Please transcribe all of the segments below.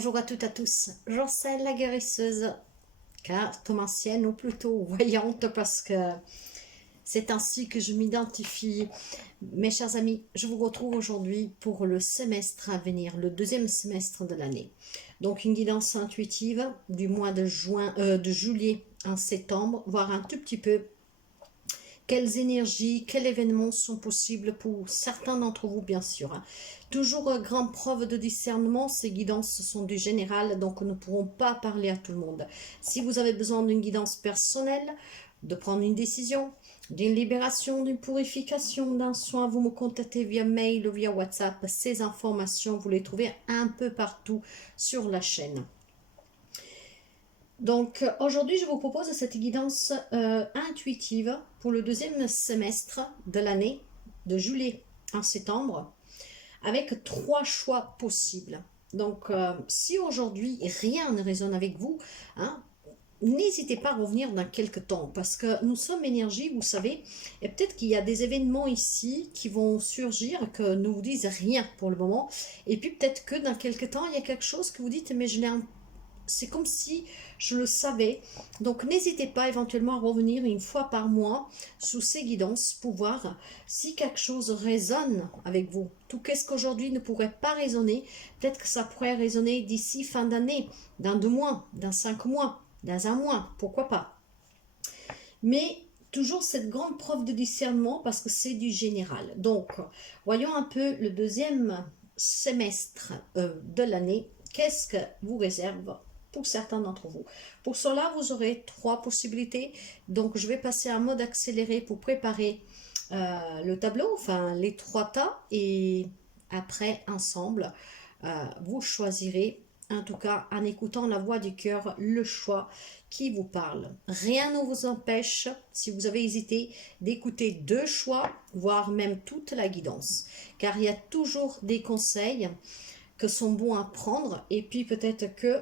Bonjour à toutes et à tous, Joncelle la guérisseuse, cartomancienne ou plutôt voyante parce que c'est ainsi que je m'identifie. Mes chers amis, je vous retrouve aujourd'hui pour le semestre à venir, le deuxième semestre de l'année. Donc une guidance intuitive du mois de juillet en septembre, voire un tout petit peu quelles énergies, quels événements sont possibles pour certains d'entre vous, bien sûr. Toujours grande preuve de discernement, ces guidances sont du général, donc nous ne pourrons pas parler à tout le monde. Si vous avez besoin d'une guidance personnelle, de prendre une décision, d'une libération, d'une purification, d'un soin, vous me contactez via mail ou via WhatsApp. Ces informations, vous les trouvez un peu partout sur la chaîne. Donc aujourd'hui, je vous propose cette guidance intuitive pour le deuxième semestre de l'année, de juillet à septembre, avec 3 choix possibles. Donc si aujourd'hui rien ne résonne avec vous, hein, n'hésitez pas à revenir dans quelques temps parce que nous sommes énergie, vous savez, et peut-être qu'il y a des événements ici qui vont surgir que ne vous disent rien pour le moment, et puis peut-être que dans quelques temps, il y a quelque chose que vous dites, mais je l'ai c'est comme si je le savais. Donc n'hésitez pas éventuellement à revenir une fois par mois sous ces guidances pour voir si quelque chose résonne avec vous. Tout qu'est-ce qu'aujourd'hui ne pourrait pas résonner, peut-être que ça pourrait résonner d'ici fin d'année, dans 2 mois, dans 5 mois, dans 1 mois, pourquoi pas. Mais toujours cette grande preuve de discernement parce que c'est du général. Donc voyons un peu le deuxième semestre de l'année. Qu'est-ce que vous réserve pour certains d'entre vous. Pour cela, vous aurez 3 possibilités. Donc, je vais passer en mode accéléré pour préparer le tableau, enfin les 3 tas. Et après, ensemble, vous choisirez, en tout cas en écoutant la voix du cœur, le choix qui vous parle. Rien ne vous empêche, si vous avez hésité, d'écouter 2 choix, voire même toute la guidance. Car il y a toujours des conseils que sont bons à prendre. Et puis peut-être que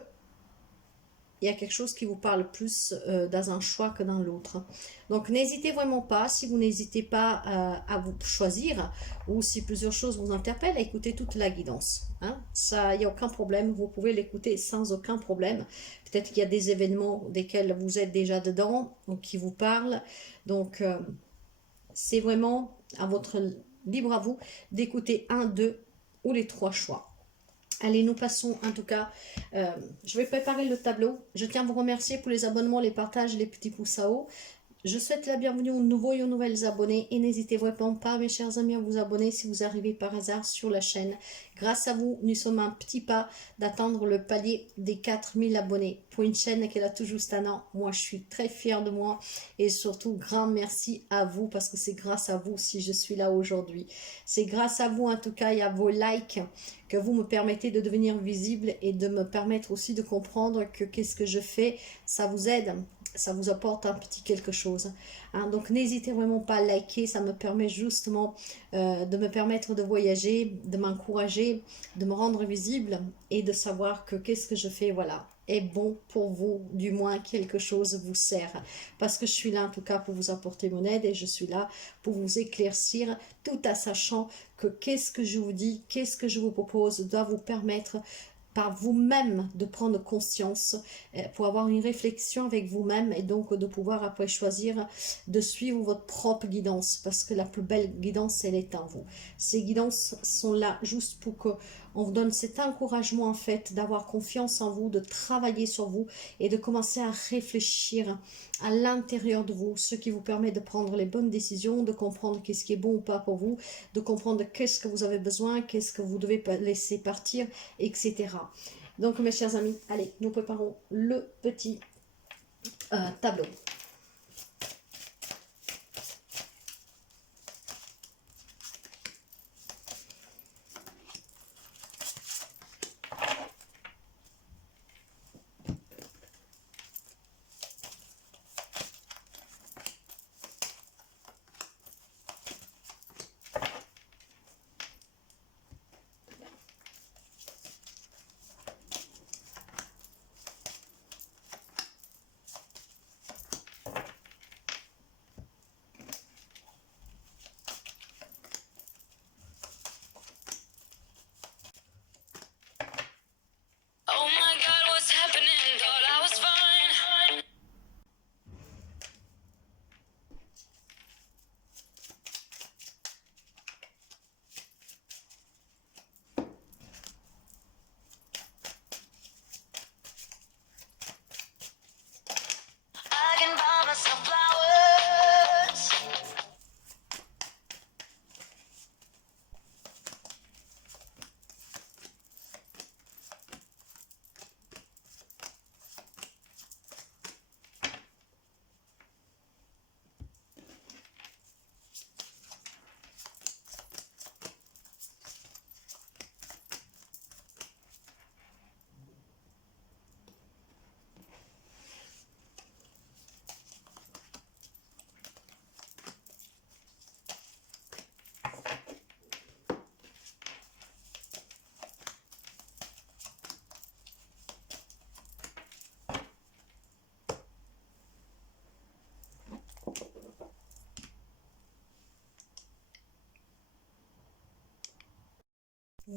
il y a quelque chose qui vous parle plus dans un choix que dans l'autre. Donc n'hésitez vraiment pas, si vous n'hésitez pas à vous choisir, ou si plusieurs choses vous interpellent, à écouter toute la guidance. Hein. Ça, il n'y a aucun problème, vous pouvez l'écouter sans aucun problème. Peut-être qu'il y a des événements desquels vous êtes déjà dedans, ou qui vous parlent. Donc c'est vraiment à votre libre à vous d'écouter 1, 2 ou les 3 choix. Allez, nous passons en tout cas, je vais préparer le tableau. Je tiens à vous remercier pour les abonnements, les partages, les petits pouces à haut. Je souhaite la bienvenue aux nouveaux et aux nouvelles abonnés et n'hésitez vraiment pas, mes chers amis, à vous abonner si vous arrivez par hasard sur la chaîne. Grâce à vous, nous sommes un petit pas d'atteindre le palier des 4000 abonnés pour une chaîne qui a tout juste un an. Moi, je suis très fière de moi et surtout, grand merci à vous parce que c'est grâce à vous si je suis là aujourd'hui. C'est grâce à vous en tout cas et à vos likes que vous me permettez de devenir visible et de me permettre aussi de comprendre que qu'est-ce que je fais, ça vous aide. Ça vous apporte un petit quelque chose. Hein, donc n'hésitez vraiment pas à liker, ça me permet justement de me permettre de voyager, de m'encourager, de me rendre visible et de savoir que qu'est-ce que je fais, voilà, est bon pour vous, du moins quelque chose vous sert. Parce que je suis là en tout cas pour vous apporter mon aide et je suis là pour vous éclaircir tout en sachant que qu'est-ce que je vous dis, qu'est-ce que je vous propose doit vous permettre par vous-même de prendre conscience pour avoir une réflexion avec vous-même et donc de pouvoir après choisir de suivre votre propre guidance parce que la plus belle guidance elle est en vous. Ces guidances sont là juste pour que on vous donne cet encouragement en fait d'avoir confiance en vous, de travailler sur vous et de commencer à réfléchir à l'intérieur de vous, ce qui vous permet de prendre les bonnes décisions, de comprendre qu'est-ce qui est bon ou pas pour vous, de comprendre qu'est-ce que vous avez besoin, qu'est-ce que vous devez laisser partir, etc. Donc mes chers amis, allez, nous préparons le petit tableau.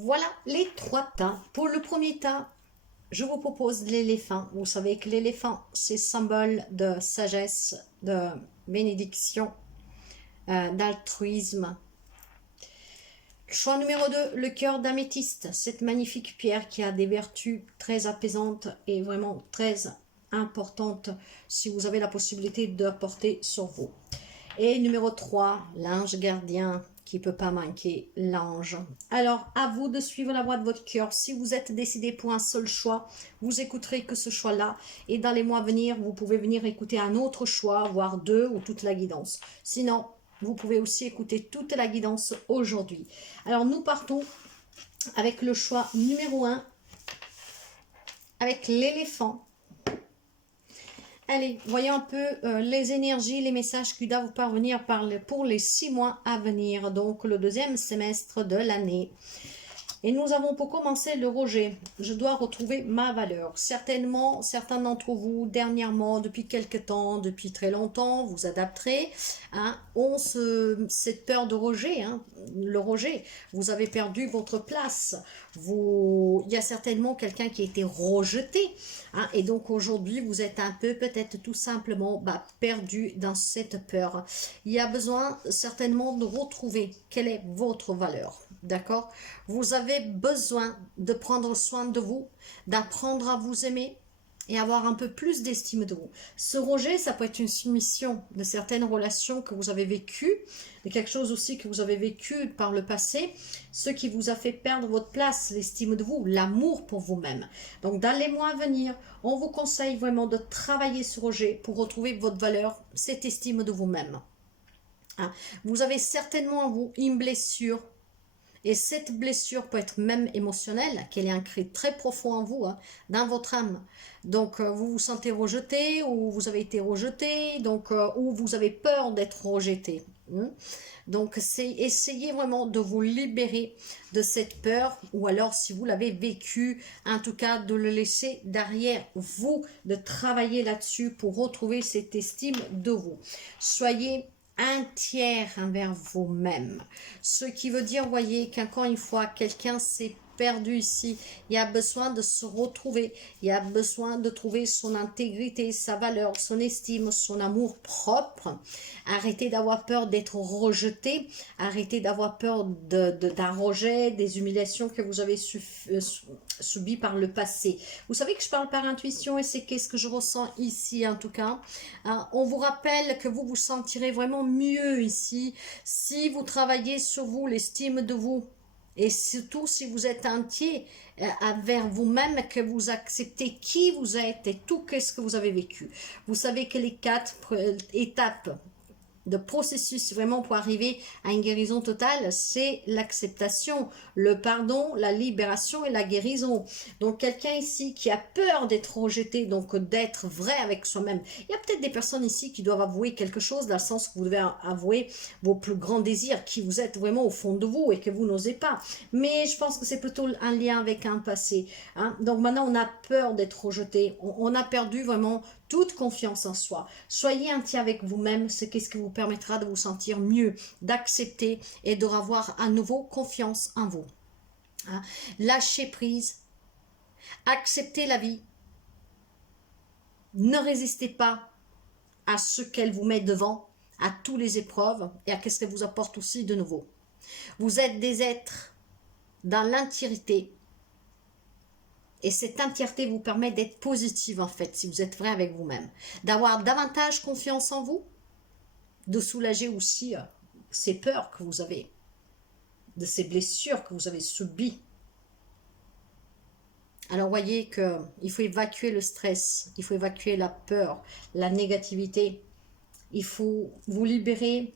Voilà les 3 tas. Pour le premier tas, je vous propose l'éléphant. Vous savez que l'éléphant, c'est symbole de sagesse, de bénédiction, d'altruisme. Choix numéro 2, le cœur d'améthyste. Cette magnifique pierre qui a des vertus très apaisantes et vraiment très importantes si vous avez la possibilité de porter sur vous. Et numéro 3, l'ange gardien qui ne peut pas manquer, l'ange. Alors, à vous de suivre la voie de votre cœur. Si vous êtes décidé pour un seul choix, vous écouterez que ce choix-là. Et dans les mois à venir, vous pouvez venir écouter un autre choix, voire 2 ou toute la guidance. Sinon, vous pouvez aussi écouter toute la guidance aujourd'hui. Alors, nous partons avec le choix numéro 1, avec l'éléphant. Allez, voyons un peu les énergies, les messages qui doivent vous parvenir pour les 6 mois à venir, donc le 2e semestre de l'année. Et nous avons pour commencer le rejet. Je dois retrouver ma valeur. Certainement, certains d'entre vous, dernièrement, depuis quelque temps, depuis très longtemps, vous adapterez, ont cette peur de rejet, le rejet. Vous avez perdu votre place. Il y a certainement quelqu'un qui a été rejeté. Et donc aujourd'hui, vous êtes un peu peut-être tout simplement perdu dans cette peur. Il y a besoin certainement de retrouver quelle est votre valeur. D'accord? Vous avez besoin de prendre soin de vous, d'apprendre à vous aimer et avoir un peu plus d'estime de vous. Ce rejet, ça peut être une soumission de certaines relations que vous avez vécues, de quelque chose aussi que vous avez vécu par le passé, ce qui vous a fait perdre votre place, l'estime de vous, l'amour pour vous-même. Donc dans les mois à venir, on vous conseille vraiment de travailler ce rejet pour retrouver votre valeur, cette estime de vous-même. Vous avez certainement en vous une blessure. Et cette blessure peut être même émotionnelle, qu'elle est ancrée très profond en vous, dans votre âme. Donc, vous vous sentez rejeté, ou vous avez été rejeté, donc, ou vous avez peur d'être rejeté. Donc, essayez vraiment de vous libérer de cette peur, ou alors, si vous l'avez vécu, en tout cas, de le laisser derrière vous, de travailler là-dessus pour retrouver cette estime de vous. Soyez entière envers vous-même. Ce qui veut dire, voyez, qu'encore une fois, quelqu'un s'est perdu ici. Il y a besoin de se retrouver. Il y a besoin de trouver son intégrité, sa valeur, son estime, son amour propre. Arrêtez d'avoir peur d'être rejeté. Arrêtez d'avoir peur d'un rejet, des humiliations que vous avez subies par le passé. Vous savez que je parle par intuition et c'est qu'est-ce que je ressens ici en tout cas. On vous rappelle que vous vous sentirez vraiment mieux ici si vous travaillez sur vous, l'estime de vous. Et surtout si vous êtes entier envers vous-même, que vous acceptez qui vous êtes et tout ce que vous avez vécu. Vous savez que les 4 étapes de processus vraiment pour arriver à une guérison totale, c'est l'acceptation, le pardon, la libération et la guérison. Donc quelqu'un ici qui a peur d'être rejeté, donc d'être vrai avec soi-même. Il y a peut-être des personnes ici qui doivent avouer quelque chose, dans le sens que vous devez avouer vos plus grands désirs, qui vous êtes vraiment au fond de vous et que vous n'osez pas. Mais je pense que c'est plutôt un lien avec un passé. Donc maintenant on a peur d'être rejeté, on a perdu vraiment toute confiance en soi. Soyez entier avec vous-même, c'est ce qui vous permettra de vous sentir mieux, d'accepter et de revoir à nouveau confiance en vous. Lâchez prise, acceptez la vie, ne résistez pas à ce qu'elle vous met devant, à toutes les épreuves et à ce qu'elle vous apporte aussi de nouveau. Vous êtes des êtres dans l'entièreté. Et cette entièreté vous permet d'être positive en fait, si vous êtes vrai avec vous-même. D'avoir davantage confiance en vous, de soulager aussi ces peurs que vous avez, de ces blessures que vous avez subies. Alors voyez qu'il faut évacuer le stress, il faut évacuer la peur, la négativité. Il faut vous libérer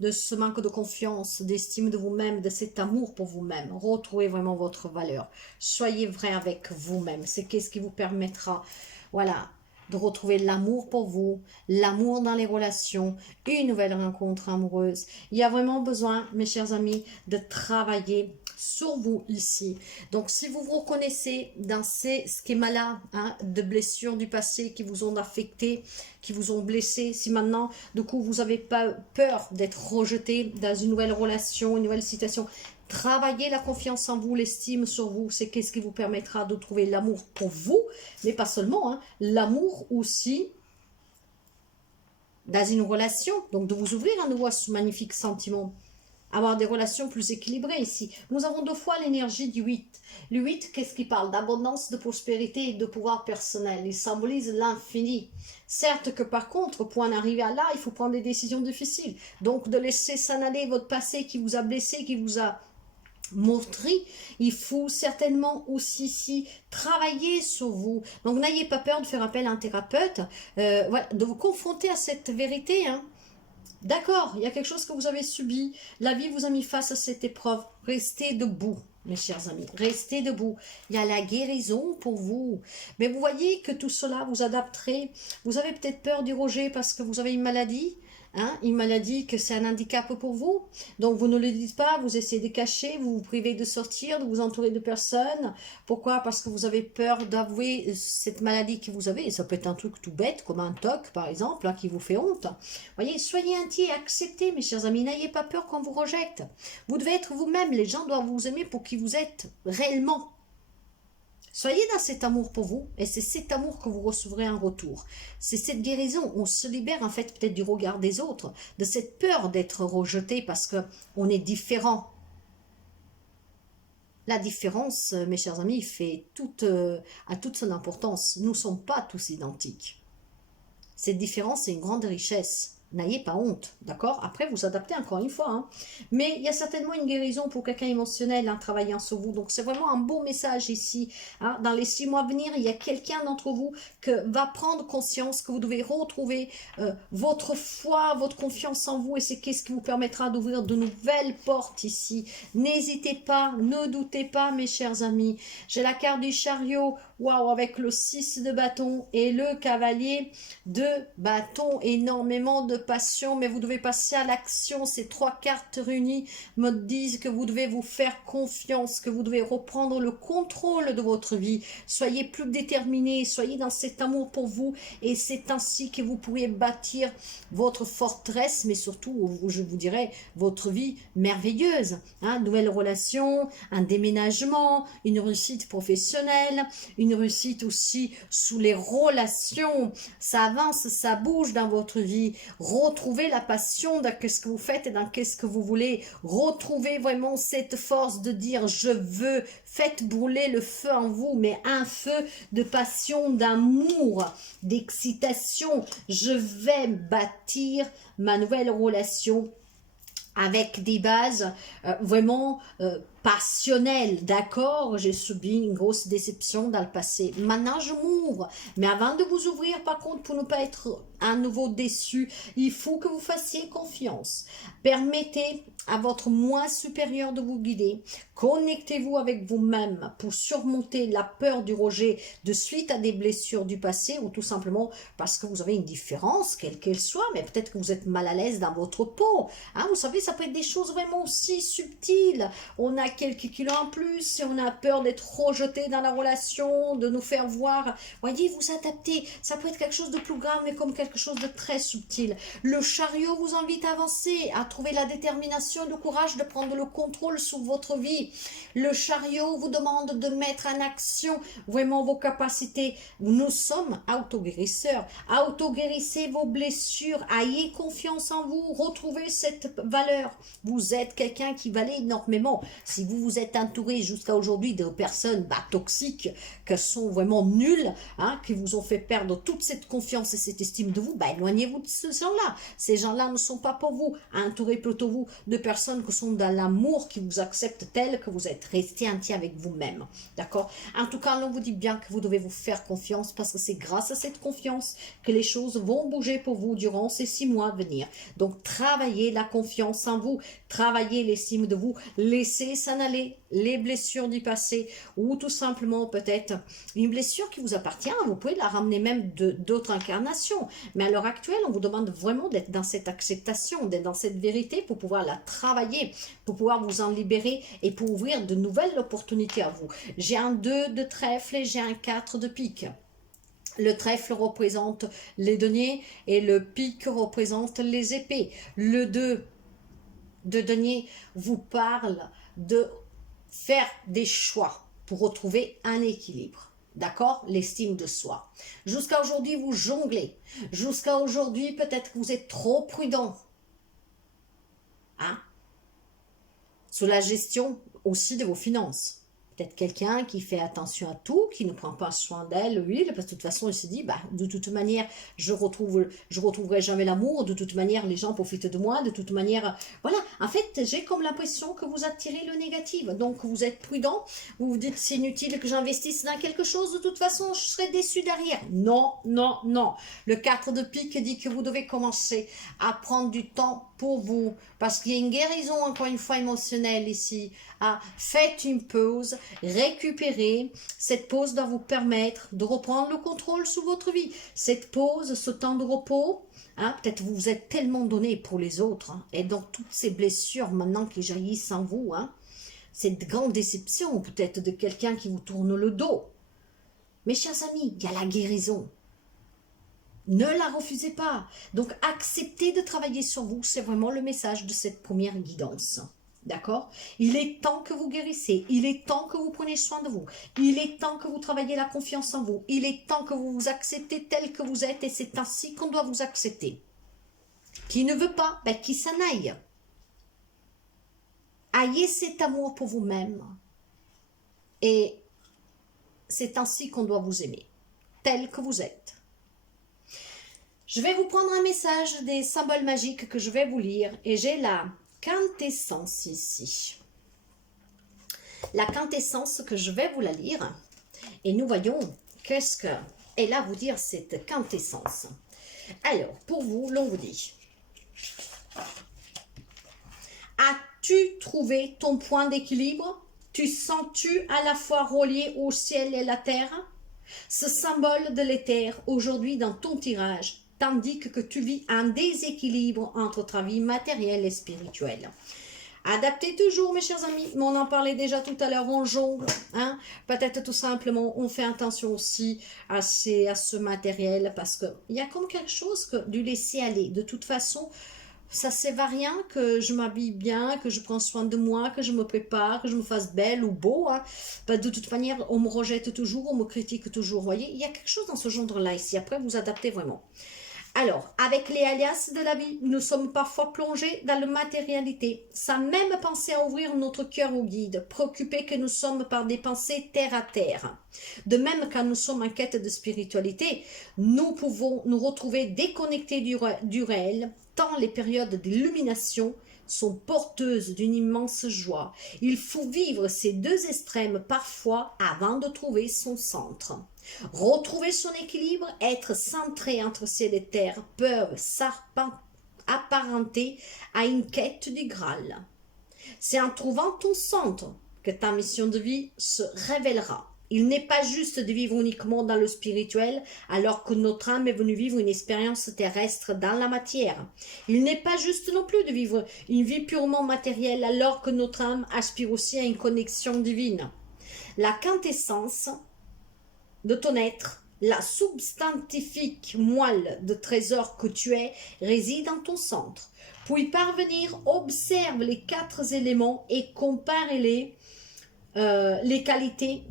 de ce manque de confiance, d'estime de vous-même, de cet amour pour vous-même. Retrouvez vraiment votre valeur. Soyez vrai avec vous-même. C'est ce qui vous permettra, voilà, de retrouver l'amour pour vous, l'amour dans les relations, une nouvelle rencontre amoureuse. Il y a vraiment besoin, mes chers amis, de travailler sur vous ici. Donc, si vous vous reconnaissez dans ces schémas-là, de blessures du passé qui vous ont affecté, qui vous ont blessé, si maintenant, du coup, vous n'avez pas peur d'être rejeté dans une nouvelle relation, une nouvelle situation, Travaillez la confiance en vous, l'estime sur vous, c'est qu'est-ce qui vous permettra de trouver l'amour pour vous, mais pas seulement, hein, l'amour aussi dans une relation, donc de vous ouvrir à nouveau à ce magnifique sentiment. Avoir des relations plus équilibrées ici. Nous avons 2 fois l'énergie du 8. Le 8, qu'est-ce qu'il parle? D'abondance, de prospérité et de pouvoir personnel. Il symbolise l'infini. Certes que par contre, pour en arriver à là, il faut prendre des décisions difficiles. Donc de laisser s'en aller votre passé qui vous a blessé, qui vous a meurtri, il faut certainement aussi ici travailler sur vous. Donc n'ayez pas peur de faire appel à un thérapeute, voilà, de vous confronter à cette vérité, hein. D'accord, il y a quelque chose que vous avez subi. La vie vous a mis face à cette épreuve. Restez debout, mes chers amis. Restez debout. Il y a la guérison pour vous. Mais vous voyez que tout cela vous adapterez. Vous avez peut-être peur du rejet parce que vous avez une maladie. Hein, une maladie que c'est un handicap pour vous. Donc vous ne le dites pas, vous essayez de cacher, vous vous privez de sortir, de vous entourer de personnes. Pourquoi? Parce que vous avez peur d'avouer cette maladie que vous avez. Et ça peut être un truc tout bête, comme un TOC par exemple, hein, qui vous fait honte. Voyez, soyez entiers, acceptez mes chers amis, n'ayez pas peur qu'on vous rejette. Vous devez être vous-même, les gens doivent vous aimer pour qui vous êtes réellement. Soyez dans cet amour pour vous, et c'est cet amour que vous recevrez en retour. C'est cette guérison, on se libère en fait peut-être du regard des autres, de cette peur d'être rejeté parce qu'on est différent. La différence, mes chers amis, fait a toute son importance. Nous ne sommes pas tous identiques. Cette différence est une grande richesse. N'ayez pas honte, d'accord? Après, vous adaptez encore une fois. Hein. Mais il y a certainement une guérison pour quelqu'un émotionnel en travaillant sur vous. Donc, c'est vraiment un beau message ici. Hein. Dans les 6 mois à venir, il y a quelqu'un d'entre vous qui va prendre conscience que vous devez retrouver votre foi, votre confiance en vous. Et c'est qu'est-ce qui vous permettra d'ouvrir de nouvelles portes ici. N'hésitez pas, ne doutez pas, mes chers amis. J'ai la carte du chariot. Waouh, avec le 6 de bâton et le cavalier de bâton. Énormément de passion, mais vous devez passer à l'action. Ces 3 cartes réunies me disent que vous devez vous faire confiance, que vous devez reprendre le contrôle de votre vie. Soyez plus déterminés, soyez dans cet amour pour vous et c'est ainsi que vous pourriez bâtir votre forteresse, mais surtout, je vous dirais, votre vie merveilleuse. Hein, nouvelle relation, un déménagement, une réussite professionnelle, une réussite aussi sous les relations. Ça avance, ça bouge dans votre vie. Retrouvez la passion dans ce que vous faites et dans ce que vous voulez. Retrouvez vraiment cette force de dire je veux. Faites brûler le feu en vous, mais un feu de passion, d'amour, d'excitation. Je vais bâtir ma nouvelle relation avec des bases vraiment passionnelles, d'accord, j'ai subi une grosse déception dans le passé, maintenant je m'ouvre, mais avant de vous ouvrir par contre, pour ne pas être à nouveau déçu, il faut que vous fassiez confiance, permettez à votre moi supérieur de vous guider, connectez-vous avec vous-même pour surmonter la peur du rejet de suite à des blessures du passé ou tout simplement parce que vous avez une différence, quelle qu'elle soit, mais peut-être que vous êtes mal à l'aise dans votre peau, hein, vous savez, ça peut être des choses vraiment aussi subtiles, on a quelques kilos en plus, si on a peur d'être rejeté dans la relation, de nous faire voir, voyez, vous adaptez, ça peut être quelque chose de plus grave, mais comme quelque chose de très subtil. Le chariot vous invite à avancer, à trouver la détermination et le courage de prendre le contrôle sur votre vie. Le chariot vous demande de mettre en action vraiment vos capacités. Nous sommes autoguérisseurs. Autoguérissez vos blessures, ayez confiance en vous, retrouvez cette valeur. Vous êtes quelqu'un qui valait énormément. Si vous vous êtes entouré jusqu'à aujourd'hui de personnes toxiques, qui sont vraiment nulles, hein, qui vous ont fait perdre toute cette confiance et cette estime de vous, éloignez-vous de ces gens-là. Ces gens-là ne sont pas pour vous. Entourez plutôt vous de personnes qui sont dans l'amour, qui vous acceptent tel que vous êtes. Restez entier avec vous-même. D'accord? En tout cas, on vous dit bien que vous devez vous faire confiance parce que c'est grâce à cette confiance que les choses vont bouger pour vous durant ces 6 mois à venir. Donc, travaillez la confiance en vous, travaillez l'estime de vous, laissez s'en aller les blessures du passé ou tout simplement peut-être une blessure qui vous appartient, vous pouvez la ramener même d'autres incarnations. Mais à l'heure actuelle, on vous demande vraiment d'être dans cette acceptation, d'être dans cette vérité pour pouvoir la travailler, pour pouvoir vous en libérer et pour ouvrir de nouvelles opportunités à vous. J'ai un 2 de trèfle et j'ai un 4 de pique. Le trèfle représente les deniers et le pique représente les épées. Le 2 de denier vous parle de faire des choix pour retrouver un équilibre. D'accord? L'estime de soi. Jusqu'à aujourd'hui, vous jonglez. Jusqu'à aujourd'hui, peut-être que vous êtes trop prudent. Hein? Sur la gestion aussi de vos finances. Peut-être quelqu'un qui fait attention à tout, qui ne prend pas soin d'elle, lui, parce que de toute façon, il se dit, bah, de toute manière, je retrouverai jamais l'amour, de toute manière, les gens profitent de moi, de toute manière, voilà. En fait, j'ai comme l'impression que vous attirez le négatif. Donc, vous êtes prudent, vous vous dites, c'est inutile que j'investisse dans quelque chose, de toute façon, je serai déçu derrière. Non, non, non. Le 4 de pique dit que vous devez commencer à prendre du temps pour vous, parce qu'il y a une guérison, encore une fois, émotionnelle ici. Ah, faites une pause, récupérez. Cette pause doit vous permettre de reprendre le contrôle sur votre vie. Cette pause, ce temps de repos, hein, peut-être vous vous êtes tellement donné pour les autres, hein, et donc toutes ces blessures maintenant qui jaillissent en vous, hein, cette grande déception peut-être de quelqu'un qui vous tourne le dos. Mes chers amis, il y a la guérison. Ne la refusez pas. Donc, acceptez de travailler sur vous. C'est vraiment le message de cette première guidance. D'accord? Il est temps que vous guérissez. Il est temps que vous preniez soin de vous. Il est temps que vous travaillez la confiance en vous. Il est temps que vous vous acceptez tel que vous êtes. Et c'est ainsi qu'on doit vous accepter. Qui ne veut pas, ben, qui s'en aille. Ayez cet amour pour vous-même. Et c'est ainsi qu'on doit vous aimer. Tel que vous êtes. Je vais vous prendre un message des symboles magiques que je vais vous lire. Et j'ai la quintessence ici. La quintessence que je vais vous la lire. Et nous voyons qu'est-ce que est là vous dire cette quintessence. Alors, pour vous, l'on vous dit. As-tu trouvé ton point d'équilibre? Tu sens-tu à la fois relié au ciel et la terre? Ce symbole de l'éther, aujourd'hui dans ton tirage, t'indique que tu vis un déséquilibre entre ta vie matérielle et spirituelle. Adaptez toujours, mes chers amis, mais on en parlait déjà tout à l'heure, on jongle, hein? Peut-être tout simplement, on fait attention aussi à ce matériel, parce qu'il y a comme quelque chose que du laisser aller. De toute façon, ça ne sert à rien que je m'habille bien, que je prends soin de moi, que je me prépare, que je me fasse belle ou beau. Hein. Ben, de toute manière, on me rejette toujours, on me critique toujours. Vous voyez, il y a quelque chose dans ce genre-là ici. Après, vous adaptez vraiment. Alors, avec les alias de la vie, nous sommes parfois plongés dans la matérialité, sans même penser à ouvrir notre cœur au guide, préoccupés que nous sommes par des pensées terre à terre. De même, quand nous sommes en quête de spiritualité, nous pouvons nous retrouver déconnectés du réel, tant les périodes d'illumination sont porteuses d'une immense joie. Il faut vivre ces deux extrêmes parfois avant de trouver son centre. Retrouver son équilibre, être centré entre ciel et terre peuvent s'apparenter à une quête du Graal. C'est en trouvant ton centre que ta mission de vie se révélera. Il n'est pas juste de vivre uniquement dans le spirituel alors que notre âme est venue vivre une expérience terrestre dans la matière. Il n'est pas juste non plus de vivre une vie purement matérielle alors que notre âme aspire aussi à une connexion divine. La quintessence de ton être, la substantifique moelle de trésor que tu es, réside en ton centre. Pour y parvenir, observe les 4 éléments et compare-les qualités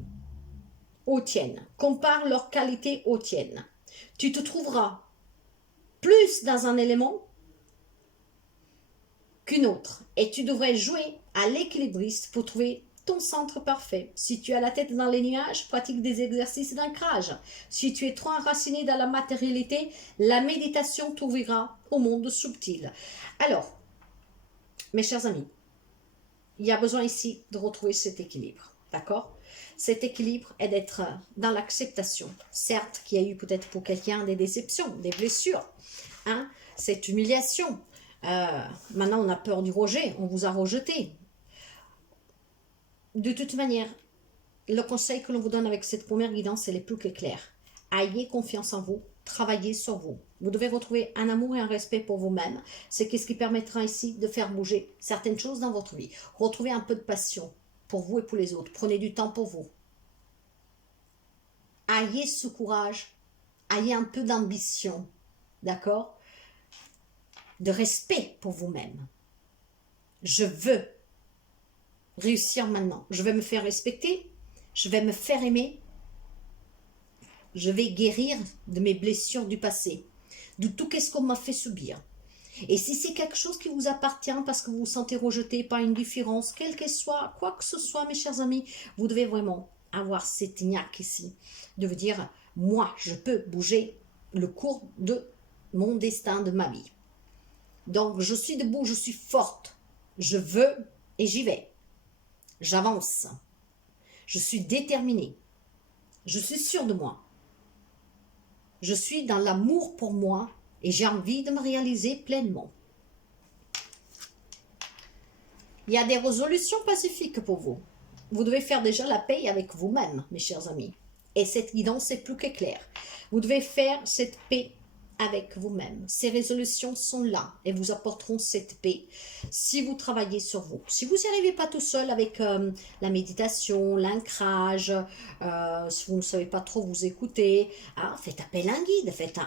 aux tiennes. Compare leurs qualités aux tiennes. Tu te trouveras plus dans un élément qu'une autre. Et tu devrais jouer à l'équilibriste pour trouver ton centre parfait. Si tu as la tête dans les nuages, pratique des exercices d'ancrage. Si tu es trop enraciné dans la matérialité, la méditation t'ouvrira au monde subtil. Alors, mes chers amis, il y a besoin ici de retrouver cet équilibre. D'accord? Cet équilibre est d'être dans l'acceptation. Certes, qu'il y a eu peut-être pour quelqu'un des déceptions, des blessures, hein, cette humiliation. Maintenant, on a peur du rejet, on vous a rejeté. De toute manière, le conseil que l'on vous donne avec cette première guidance, elle est plus que claire. Ayez confiance en vous, travaillez sur vous. Vous devez retrouver un amour et un respect pour vous-même. C'est ce qui permettra ici de faire bouger certaines choses dans votre vie. Retrouvez un peu de passion pour vous et pour les autres. Prenez du temps pour vous. Ayez ce courage, ayez un peu d'ambition, d'accord? De respect pour vous-même. Je veux réussir maintenant. Je vais me faire respecter, je vais me faire aimer, je vais guérir de mes blessures du passé, de tout ce qu'on m'a fait subir. Et si c'est quelque chose qui vous appartient parce que vous vous sentez rejeté par une différence, quelle qu'elle soit, quoi que ce soit, mes chers amis, vous devez vraiment avoir cette niaque ici, de vous dire, moi, je peux bouger le cours de mon destin, de ma vie. Donc, je suis debout, je suis forte, je veux et j'y vais. J'avance, je suis déterminée, je suis sûre de moi. Je suis dans l'amour pour moi et j'ai envie de me réaliser pleinement. Il y a des résolutions pacifiques pour vous. Vous devez faire déjà la paix avec vous-même, mes chers amis. Et cette guidance est plus que claire. Vous devez faire cette paix avec vous-même. Ces résolutions sont là et vous apporteront cette paix si vous travaillez sur vous. Si vous n'y arrivez pas tout seul avec la méditation, l'ancrage, si vous ne savez pas trop vous écouter, faites appel à un guide, faites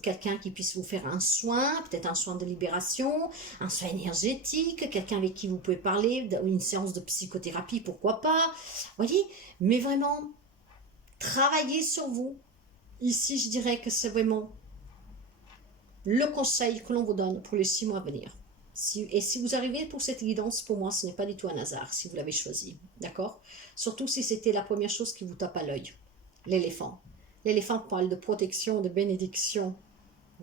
quelqu'un qui puisse vous faire un soin, peut-être un soin de libération, un soin énergétique, quelqu'un avec qui vous pouvez parler, une séance de psychothérapie, pourquoi pas, voyez, mais vraiment, travaillez sur vous. Ici, je dirais que c'est vraiment le conseil que l'on vous donne pour les 6 mois à venir. Et si vous arrivez pour cette guidance, pour moi, ce n'est pas du tout un hasard si vous l'avez choisi. D'accord? Surtout si c'était la première chose qui vous tape à l'œil. L'éléphant. L'éléphant parle de protection, de bénédiction,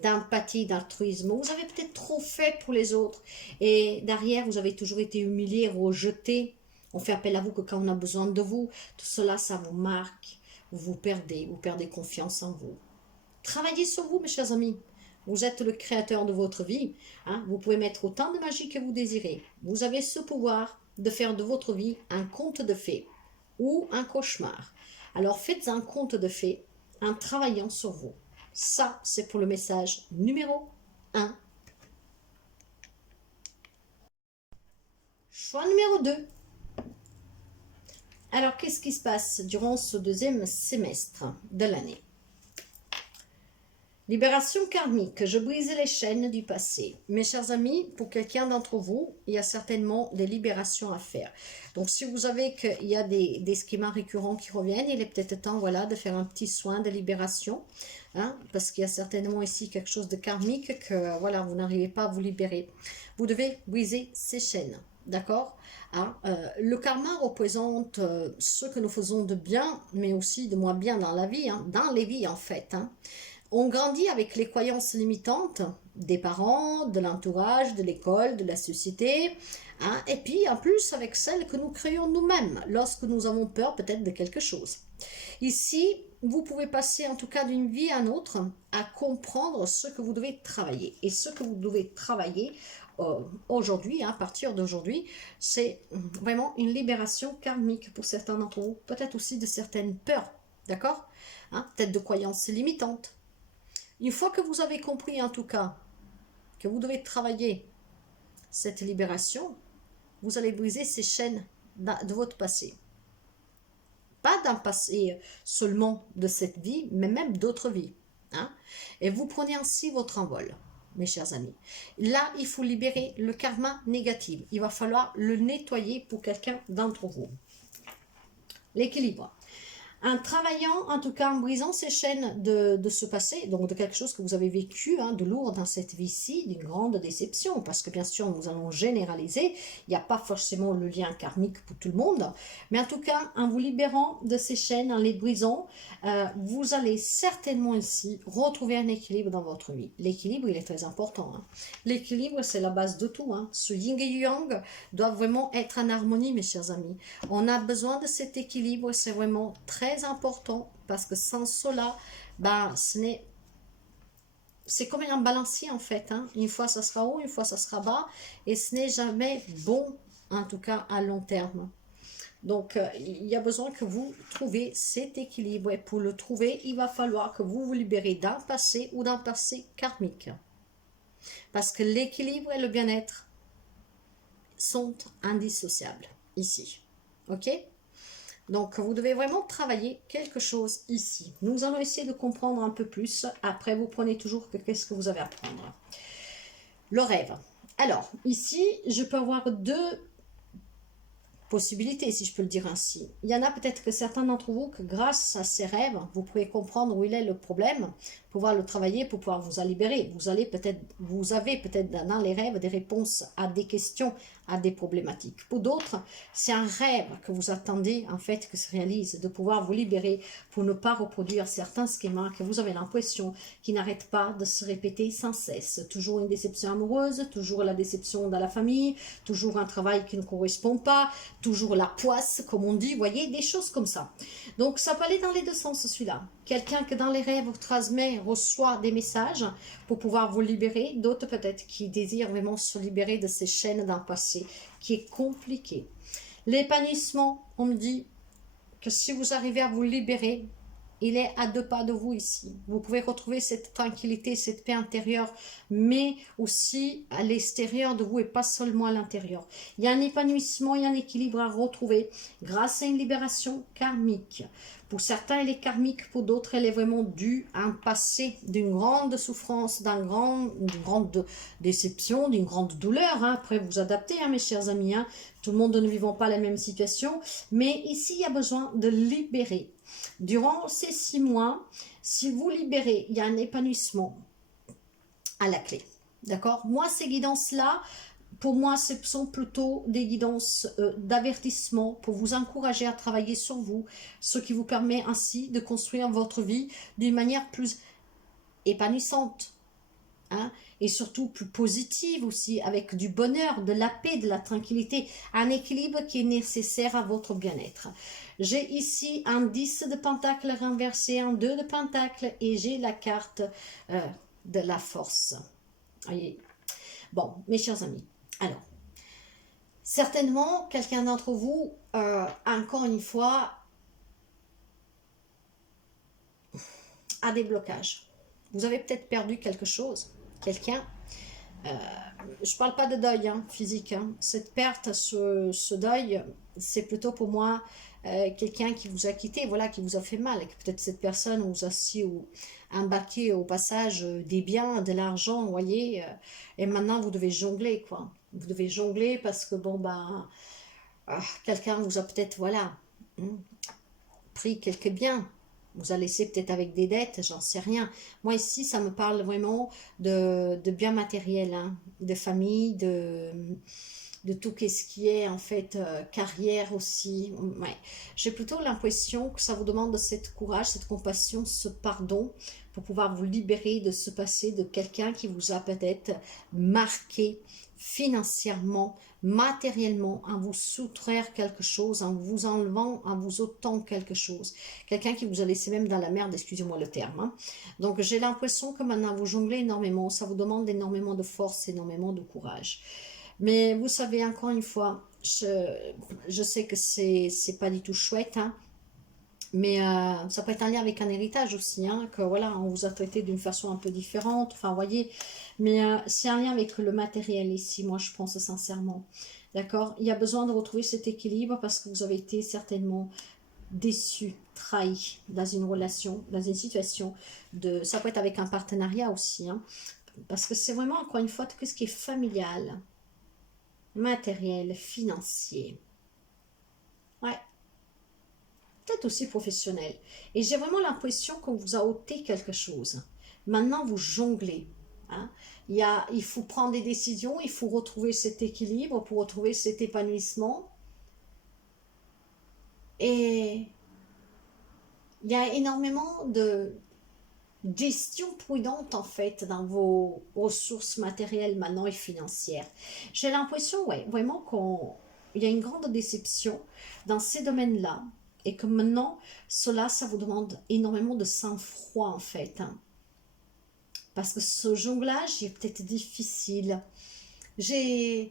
d'empathie, d'altruisme. Vous avez peut-être trop fait pour les autres. Et derrière, vous avez toujours été humilié, rejeté. On fait appel à vous que quand on a besoin de vous. Tout cela, ça vous marque. Vous perdez confiance en vous. Travaillez sur vous, mes chers amis. Vous êtes le créateur de votre vie. Vous pouvez mettre autant de magie que vous désirez. Vous avez ce pouvoir de faire de votre vie un conte de fées ou un cauchemar. Alors faites un conte de fées en travaillant sur vous. Ça, c'est pour le message numéro 1. Choix numéro 2. Alors, qu'est-ce qui se passe durant ce deuxième semestre de l'année? Libération karmique, je brise les chaînes du passé. Mes chers amis, pour quelqu'un d'entre vous, il y a certainement des libérations à faire. Donc, si vous savez qu'il y a des schémas récurrents qui reviennent, il est peut-être temps de faire un petit soin de libération. Parce qu'il y a certainement ici quelque chose de karmique que vous n'arrivez pas à vous libérer. Vous devez briser ces chaînes. D'accord? Le karma représente ce que nous faisons de bien, mais aussi de moins bien dans la vie, dans les vies en fait. On grandit avec les croyances limitantes des parents, de l'entourage, de l'école, de la société, et puis en plus avec celles que nous créons nous-mêmes lorsque nous avons peur peut-être de quelque chose. Ici, vous pouvez passer en tout cas d'une vie à une autre à comprendre ce que vous devez travailler. Et ce que vous devez travailler aujourd'hui, à partir d'aujourd'hui, c'est vraiment une libération karmique pour certains d'entre vous, peut-être aussi de certaines peurs, d'accord? Peut-être de croyances limitantes. Une fois que vous avez compris en tout cas que vous devez travailler cette libération, vous allez briser ces chaînes de votre passé. Pas d'un passé seulement de cette vie, mais même d'autres vies. Et vous prenez ainsi votre envol, mes chers amis. Là, il faut libérer le karma négatif. Il va falloir le nettoyer pour quelqu'un d'entre vous. L'équilibre. En travaillant, en tout cas en brisant ces chaînes de ce passé, donc de quelque chose que vous avez vécu de lourd dans cette vie-ci, d'une grande déception, parce que bien sûr nous allons généraliser, il n'y a pas forcément le lien karmique pour tout le monde, mais en tout cas en vous libérant de ces chaînes, en les brisant, vous allez certainement ici retrouver un équilibre dans votre vie. L'équilibre, il est très important. L'équilibre, c'est la base de tout. Ce yin et yang doit vraiment être en harmonie, mes chers amis. On a besoin de cet équilibre, c'est vraiment très important parce que sans cela, c'est comme un balancier en fait. Une fois ça sera haut, une fois ça sera bas et ce n'est jamais bon, en tout cas à long terme. Donc, il y a besoin que vous trouviez cet équilibre et pour le trouver, il va falloir que vous vous libérez d'un passé ou d'un passé karmique. Parce que l'équilibre et le bien-être sont indissociables ici. Ok? Donc, vous devez vraiment travailler quelque chose ici. Nous allons essayer de comprendre un peu plus. Après, vous prenez toujours qu'est-ce que vous avez à prendre. Le rêve. Alors, ici, je peux avoir deux possibilités, si je peux le dire ainsi. Il y en a peut-être que certains d'entre vous, que grâce à ces rêves, vous pourrez comprendre où il est le problème, pouvoir le travailler pour pouvoir vous en libérer. Vous avez peut-être dans les rêves des réponses à des questions, à des problématiques. Pour d'autres, c'est un rêve que vous attendez en fait que se réalise, de pouvoir vous libérer pour ne pas reproduire certains schémas que vous avez l'impression qui n'arrêtent pas de se répéter sans cesse. Toujours une déception amoureuse, toujours la déception dans la famille, toujours un travail qui ne correspond pas, toujours la poisse, comme on dit, vous voyez, des choses comme ça. Donc ça peut aller dans les deux sens celui-là. Quelqu'un que dans les rêves vous transmet, reçoit des messages pour pouvoir vous libérer, d'autres peut-être qui désirent vraiment se libérer de ces chaînes d'un passé qui est compliqué. L'épanouissement, on me dit que si vous arrivez à vous libérer, il est à 2 pas de vous ici. Vous pouvez retrouver cette tranquillité, cette paix intérieure, mais aussi à l'extérieur de vous et pas seulement à l'intérieur. Il y a un épanouissement, il y a un équilibre à retrouver grâce à une libération karmique. Pour certains, elle est karmique, pour d'autres, elle est vraiment due à un passé d'une grande souffrance, d'une grande déception, d'une grande douleur. Hein. Après, vous adaptez, hein, mes chers amis. Hein. Tout le monde ne vivons pas la même situation. Mais ici, il y a besoin de libérer. Durant ces 6 mois, si vous libérez, il y a un épanouissement à la clé. D'accord? Moi, ces guidances-là, pour moi, ce sont plutôt des guidances d'avertissement pour vous encourager à travailler sur vous, ce qui vous permet ainsi de construire votre vie d'une manière plus épanouissante. Hein, et surtout plus positive aussi, avec du bonheur, de la paix, de la tranquillité, un équilibre qui est nécessaire à votre bien-être. J'ai ici un 10 de pentacle renversé, un 2 de pentacle et j'ai la carte de la force. Voyez. Bon, mes chers amis, alors, certainement, quelqu'un d'entre vous, encore une fois, a des blocages. Vous avez peut-être perdu quelque chose, quelqu'un. Je ne parle pas de deuil hein, physique. Hein. Cette perte, ce deuil, c'est plutôt pour moi quelqu'un qui vous a quitté, voilà, qui vous a fait mal. Peut-être cette personne vous a aussi embarqué au passage des biens, de l'argent, vous voyez. Et maintenant, vous devez jongler, quoi. Vous devez jongler parce que, bon, ben, quelqu'un vous a peut-être, voilà, pris quelques biens. Vous a laissé peut-être avec des dettes, j'en sais rien. Moi ici, ça me parle vraiment de biens matériels, hein, de famille, de tout ce qui est en fait carrière aussi. Ouais. J'ai plutôt l'impression que ça vous demande de cette courage, cette compassion, ce pardon pour pouvoir vous libérer de ce passé, de quelqu'un qui vous a peut-être marqué financièrement, matériellement, en vous soustraire quelque chose, en vous enlevant, en vous ôtant quelque chose. Quelqu'un qui vous a laissé même dans la merde, excusez-moi le terme. Hein. Donc j'ai l'impression que maintenant vous jonglez énormément, ça vous demande énormément de force, énormément de courage. Mais vous savez, encore une fois, je sais que c'est pas du tout chouette, hein, mais ça peut être un lien avec un héritage aussi, hein, que voilà, on vous a traité d'une façon un peu différente, enfin, vous voyez, mais c'est un lien avec le matériel ici, moi je pense sincèrement, d'accord? Il y a besoin de retrouver cet équilibre parce que vous avez été certainement déçu, trahi dans une relation, dans une situation de, ça peut être avec un partenariat aussi, hein, parce que c'est vraiment, encore une fois, tout ce qui est familial, matériel, financier, ouais, peut-être aussi professionnel. Et j'ai vraiment l'impression qu'on vous a ôté quelque chose. Maintenant, vous jonglez. Hein. Il faut prendre des décisions, il faut retrouver cet équilibre pour retrouver cet épanouissement. Et il y a énormément de gestion prudente en fait dans vos ressources matérielles maintenant et financières. J'ai l'impression, ouais, vraiment qu'il y a une grande déception dans ces domaines-là. Et que maintenant, cela, ça vous demande énormément de sang-froid en fait. Hein. Parce que ce jonglage est peut-être difficile. Il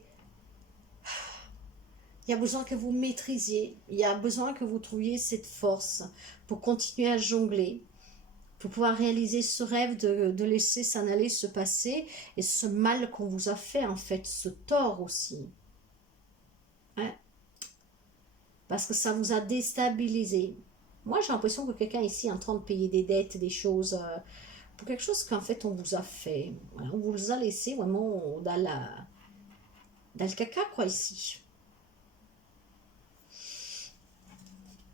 y a besoin que vous maîtrisiez. Il y a besoin que vous trouviez cette force pour continuer à jongler. Pour pouvoir réaliser ce rêve de laisser s'en aller, se passer. Et ce mal qu'on vous a fait en fait, ce tort aussi. Hein? Parce que ça vous a déstabilisé. Moi, j'ai l'impression que quelqu'un ici est en train de payer des dettes, des choses, pour quelque chose qu'en fait, on vous a fait. Voilà, on vous a laissé vraiment dans le caca, quoi, ici.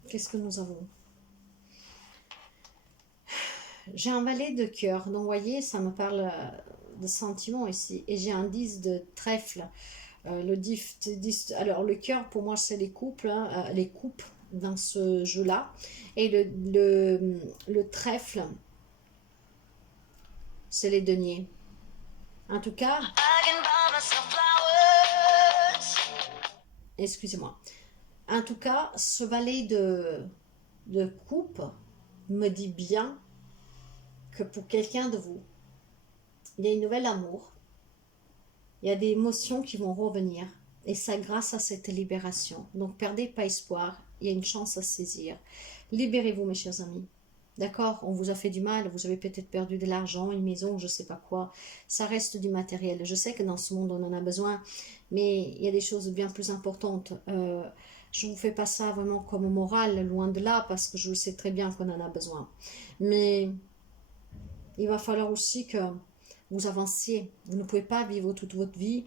Qu'est-ce que nous avons? J'ai un valet de cœur. Donc, vous voyez, ça me parle de sentiments ici. Et j'ai un 10 de trèfle. Alors, le cœur, pour moi, c'est les couples, hein, les coupes dans ce jeu-là. Et le trèfle, c'est les deniers. En tout cas, excusez-moi. En tout cas, ce valet de coupe me dit bien que pour quelqu'un de vous, il y a une nouvelle amour, il y a des émotions qui vont revenir, et ça grâce à cette libération. Donc, perdez pas espoir, il y a une chance à saisir. Libérez-vous, mes chers amis. D'accord, on vous a fait du mal, vous avez peut-être perdu de l'argent, une maison, je ne sais pas quoi. Ça reste du matériel. Je sais que dans ce monde, on en a besoin, mais il y a des choses bien plus importantes. Je ne vous fais pas ça vraiment comme morale, loin de là, parce que je sais très bien qu'on en a besoin. Mais il va falloir aussi que vous avanciez. Vous ne pouvez pas vivre toute votre vie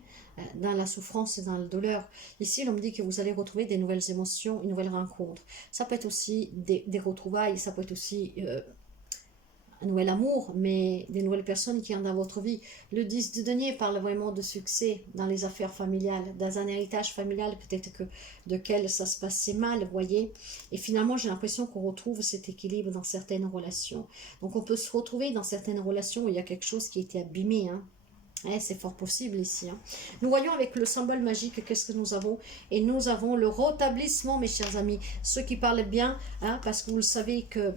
dans la souffrance et dans la douleur. Ici, l'on me dit que vous allez retrouver des nouvelles émotions, une nouvelle rencontre. Ça peut être aussi des retrouvailles, ça peut être aussi un nouvel amour, mais des nouvelles personnes qui entrent dans votre vie. Le 10 de denier parle vraiment de succès dans les affaires familiales, dans un héritage familial peut-être que de quel ça se passait mal, vous voyez. Et finalement, j'ai l'impression qu'on retrouve cet équilibre dans certaines relations. Donc, on peut se retrouver dans certaines relations où il y a quelque chose qui a été abîmé, hein. C'est fort possible ici. Hein. Nous voyons avec le symbole magique, qu'est-ce que nous avons? Et nous avons le rétablissement, mes chers amis. Ceux qui parlent bien, hein, parce que vous le savez que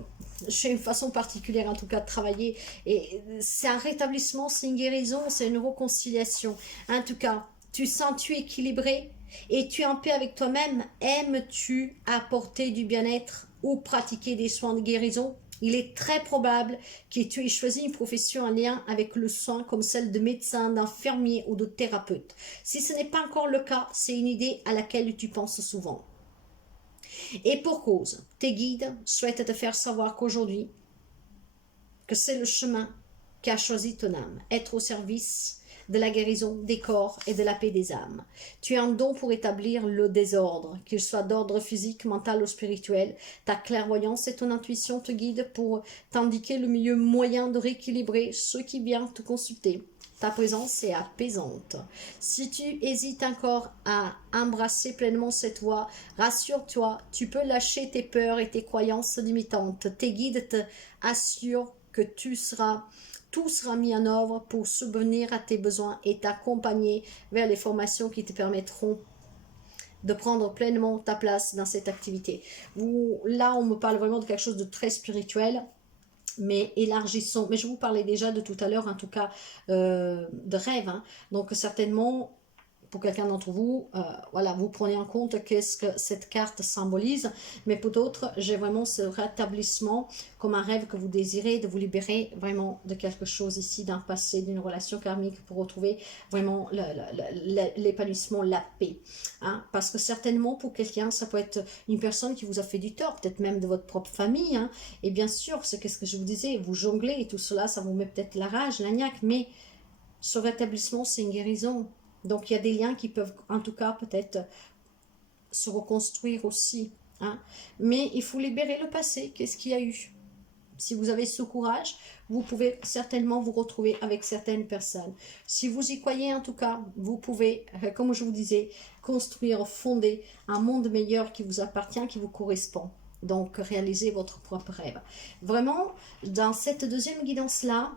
j'ai une façon particulière, en tout cas, de travailler. Et c'est un rétablissement, c'est une guérison, c'est une réconciliation. En tout cas, tu sens-tu équilibré et tu es en paix avec toi-même? Aimes-tu apporter du bien-être ou pratiquer des soins de guérison? Il est très probable que tu aies choisi une profession en lien avec le soin comme celle de médecin, d'infirmier ou de thérapeute. Si ce n'est pas encore le cas, c'est une idée à laquelle tu penses souvent. Et pour cause, tes guides souhaitent te faire savoir qu'aujourd'hui, que c'est le chemin qu'a choisi ton âme, être au service de la guérison des corps et de la paix des âmes. Tu as un don pour établir le désordre, qu'il soit d'ordre physique, mental ou spirituel. Ta clairvoyance et ton intuition te guident pour t'indiquer le meilleur moyen de rééquilibrer ceux qui viennent te consulter. Ta présence est apaisante. Si tu hésites encore à embrasser pleinement cette voie, rassure-toi, tu peux lâcher tes peurs et tes croyances limitantes. Tes guides te assurent que tout sera mis en œuvre pour subvenir à tes besoins et t'accompagner vers les formations qui te permettront de prendre pleinement ta place dans cette activité. Là, on me parle vraiment de quelque chose de très spirituel, mais élargissons. Mais je vous parlais déjà de tout à l'heure, en tout cas, de rêve. Hein. Donc, certainement, pour quelqu'un d'entre vous, voilà, vous prenez en compte qu'est-ce que cette carte symbolise, mais pour d'autres, j'ai vraiment ce rétablissement comme un rêve que vous désirez, de vous libérer vraiment de quelque chose ici, d'un passé, d'une relation karmique, pour retrouver vraiment l'épanouissement, la paix. Hein, parce que certainement, pour quelqu'un, ça peut être une personne qui vous a fait du tort, peut-être même de votre propre famille, hein, et bien sûr, c'est qu'est-ce que je vous disais, vous jonglez et tout cela, ça vous met peut-être la rage, la niaque, mais ce rétablissement, c'est une guérison. Donc, il y a des liens qui peuvent, en tout cas, peut-être se reconstruire aussi. Hein. Mais il faut libérer le passé. Qu'est-ce qu'il y a eu? Si vous avez ce courage, vous pouvez certainement vous retrouver avec certaines personnes. Si vous y croyez, en tout cas, vous pouvez, comme je vous disais, construire, fonder un monde meilleur qui vous appartient, qui vous correspond. Donc, réaliser votre propre rêve. Vraiment, dans cette deuxième guidance-là,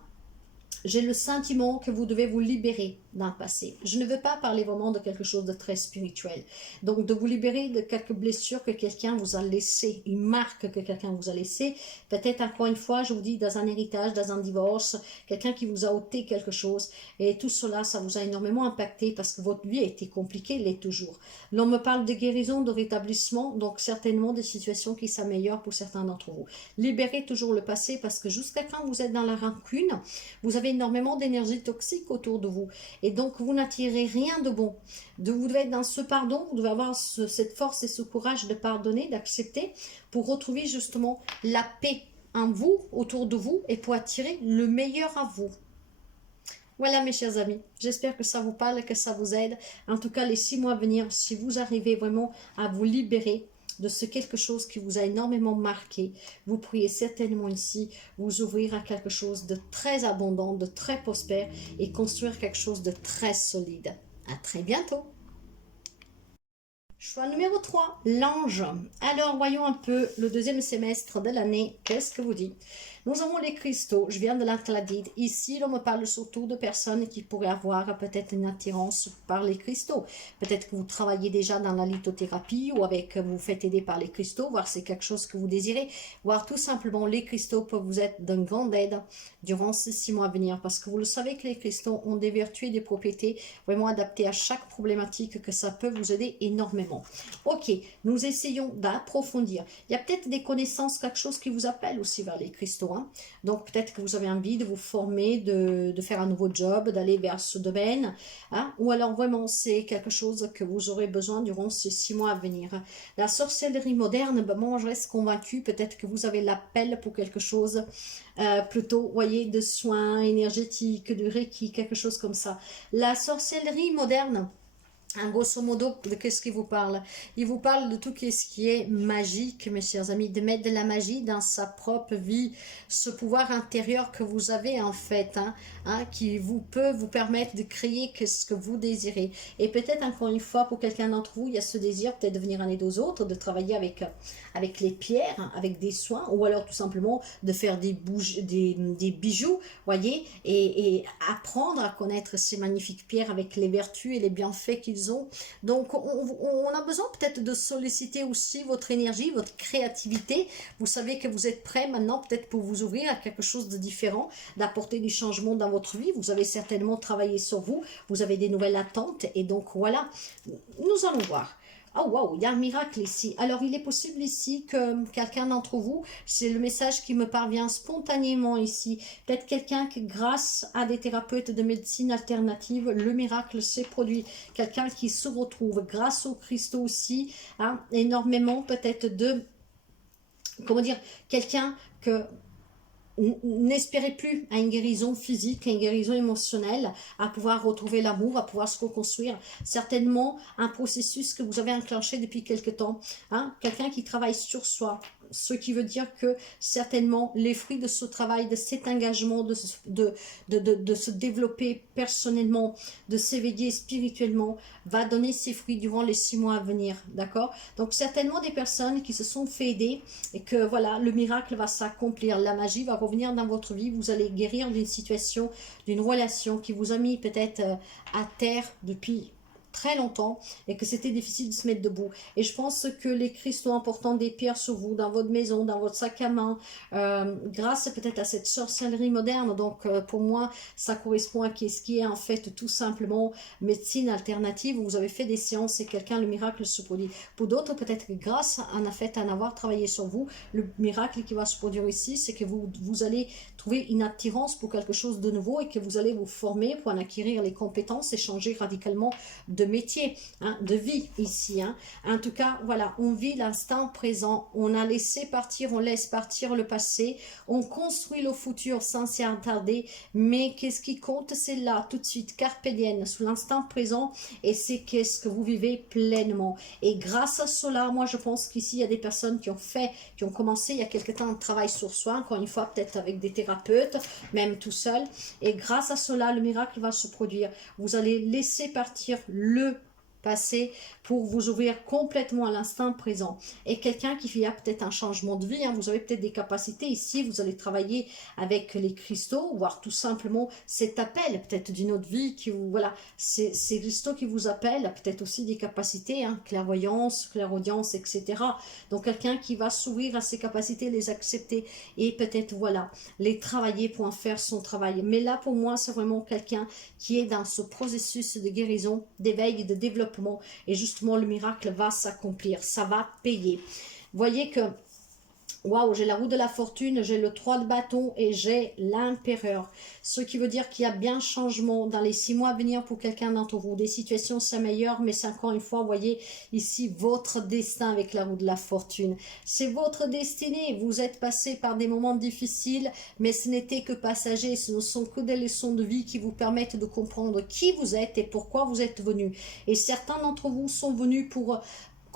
j'ai le sentiment que vous devez vous libérer d'un passé. Je ne veux pas parler vraiment de quelque chose de très spirituel. Donc, de vous libérer de quelques blessures que quelqu'un vous a laissées, une marque que quelqu'un vous a laissée. Peut-être, encore une fois, je vous dis, dans un héritage, dans un divorce, quelqu'un qui vous a ôté quelque chose. Et tout cela, ça vous a énormément impacté parce que votre vie a été compliquée, l'est toujours. L'on me parle de guérison, de rétablissement, donc certainement des situations qui s'améliorent pour certains d'entre vous. Libérez toujours le passé parce que jusqu'à quand vous êtes dans la rancune, vous avez énormément d'énergie toxique autour de vous. Et donc, vous n'attirez rien de bon. Vous devez être dans ce pardon, vous devez avoir cette force et ce courage de pardonner, d'accepter, pour retrouver justement la paix en vous, autour de vous, et pour attirer le meilleur à vous. Voilà mes chers amis, j'espère que ça vous parle, que ça vous aide. En tout cas, les 6 mois à venir, si vous arrivez vraiment à vous libérer de ce quelque chose qui vous a énormément marqué, vous pourriez certainement ici vous ouvrir à quelque chose de très abondant, de très prospère et construire quelque chose de très solide. À très bientôt. Choix numéro 3, l'ange. Alors, voyons un peu le deuxième semestre de l'année. Qu'est-ce que vous dit? Nous avons les cristaux. Je viens de l'Atlantique. Ici, l'on me parle surtout de personnes qui pourraient avoir peut-être une attirance par les cristaux. Peut-être que vous travaillez déjà dans la lithothérapie ou vous faites aider par les cristaux, voire c'est quelque chose que vous désirez, voire tout simplement les cristaux peuvent vous être d'une grande aide durant ces 6 mois à venir parce que vous le savez que les cristaux ont des vertus et des propriétés vraiment adaptées à chaque problématique que ça peut vous aider énormément. Ok, nous essayons d'approfondir. Il y a peut-être des connaissances, quelque chose qui vous appelle aussi vers les cristaux. Donc peut-être que vous avez envie de vous former, de faire un nouveau job, d'aller vers ce domaine. Ou alors vraiment c'est quelque chose que vous aurez besoin durant ces 6 mois à venir. La sorcellerie moderne, moi je reste convaincue, peut-être que vous avez l'appel pour quelque chose plutôt, voyez, de soins énergétiques, de Reiki, quelque chose comme ça. La sorcellerie moderne, grosso modo, de qu'est-ce qu'il vous parle? Il vous parle de tout ce qui est magique, mes chers amis, de mettre de la magie dans sa propre vie, ce pouvoir intérieur que vous avez en fait, qui peut vous permettre de créer ce que vous désirez. Et peut-être encore une fois, pour quelqu'un d'entre vous, il y a ce désir peut-être de venir en aide aux autres, de travailler avec les pierres, avec des soins, ou alors tout simplement de faire des bijoux, voyez, et apprendre à connaître ces magnifiques pierres avec les vertus et les bienfaits qu'ils ont. Donc on a besoin peut-être de solliciter aussi votre énergie, votre créativité. Vous savez que vous êtes prêt maintenant peut-être pour vous ouvrir à quelque chose de différent, d'apporter du changement dans votre vie. Vous avez certainement travaillé sur vous, vous avez des nouvelles attentes et donc voilà, nous allons voir. Oh wow, il y a un miracle ici. Alors il est possible ici que quelqu'un d'entre vous, c'est le message qui me parvient spontanément ici, peut-être quelqu'un qui grâce à des thérapeutes de médecine alternative, le miracle s'est produit. Quelqu'un qui se retrouve grâce au cristaux aussi, énormément peut-être comment dire, quelqu'un que n'espérez plus à une guérison physique, à une guérison émotionnelle, à pouvoir retrouver l'amour, à pouvoir se reconstruire. Certainement un processus que vous avez enclenché depuis quelque temps. Quelqu'un qui travaille sur soi. Ce qui veut dire que certainement les fruits de ce travail, de cet engagement, de se développer personnellement, de s'éveiller spirituellement, va donner ses fruits durant les 6 mois à venir. D'accord? Donc certainement des personnes qui se sont fait aider et que voilà, le miracle va s'accomplir. La magie va revenir dans votre vie. Vous allez guérir d'une situation, d'une relation qui vous a mis peut-être à terre depuis très longtemps et que c'était difficile de se mettre debout. Et je pense que les cristaux importants des pierres sur vous, dans votre maison, dans votre sac à main, grâce peut-être à cette sorcellerie moderne, donc pour moi, ça correspond à ce qui est en fait tout simplement médecine alternative. Vous avez fait des séances et quelqu'un, le miracle se produit. Pour d'autres, peut-être que grâce à en avoir travaillé sur vous, le miracle qui va se produire ici, c'est que vous allez trouver une attirance pour quelque chose de nouveau et que vous allez vous former pour en acquérir les compétences et changer radicalement de métier, de vie ici. En tout cas, voilà, on vit l'instant présent, on a laissé partir, on laisse partir le passé, on construit le futur sans s'y attarder, mais qu'est-ce qui compte, c'est là, tout de suite, carpe diem, sous l'instant présent, et c'est qu'est-ce que vous vivez pleinement. Et grâce à cela, moi je pense qu'ici, il y a des personnes qui ont commencé il y a quelque temps un travail sur soi, encore une fois, peut-être avec des thérapeutes, même tout seul, et grâce à cela, le miracle va se produire. Vous allez laisser partir le passé pour vous ouvrir complètement à l'instant présent. Et quelqu'un qui a peut-être un changement de vie, vous avez peut-être des capacités ici, vous allez travailler avec les cristaux, voire tout simplement cet appel, peut-être d'une autre vie, qui vous, voilà, ces cristaux qui vous appellent, peut-être aussi des capacités, clairvoyance, clairaudience, etc. Donc quelqu'un qui va s'ouvrir à ces capacités, les accepter et peut-être, voilà, les travailler pour en faire son travail. Mais là, pour moi, c'est vraiment quelqu'un qui est dans ce processus de guérison, d'éveil, de développement, et justement le miracle va s'accomplir, ça va payer. Voyez que waouh, j'ai la roue de la fortune, j'ai le 3 de bâton et j'ai l'empereur. Ce qui veut dire qu'il y a bien changement dans les 6 mois à venir pour quelqu'un d'entre vous. Des situations s'améliorent, mais c'est encore une fois, vous voyez ici votre destin avec la roue de la fortune. C'est votre destinée. Vous êtes passé par des moments difficiles, mais ce n'était que passager. Ce ne sont que des leçons de vie qui vous permettent de comprendre qui vous êtes et pourquoi vous êtes venu. Et certains d'entre vous sont venus pour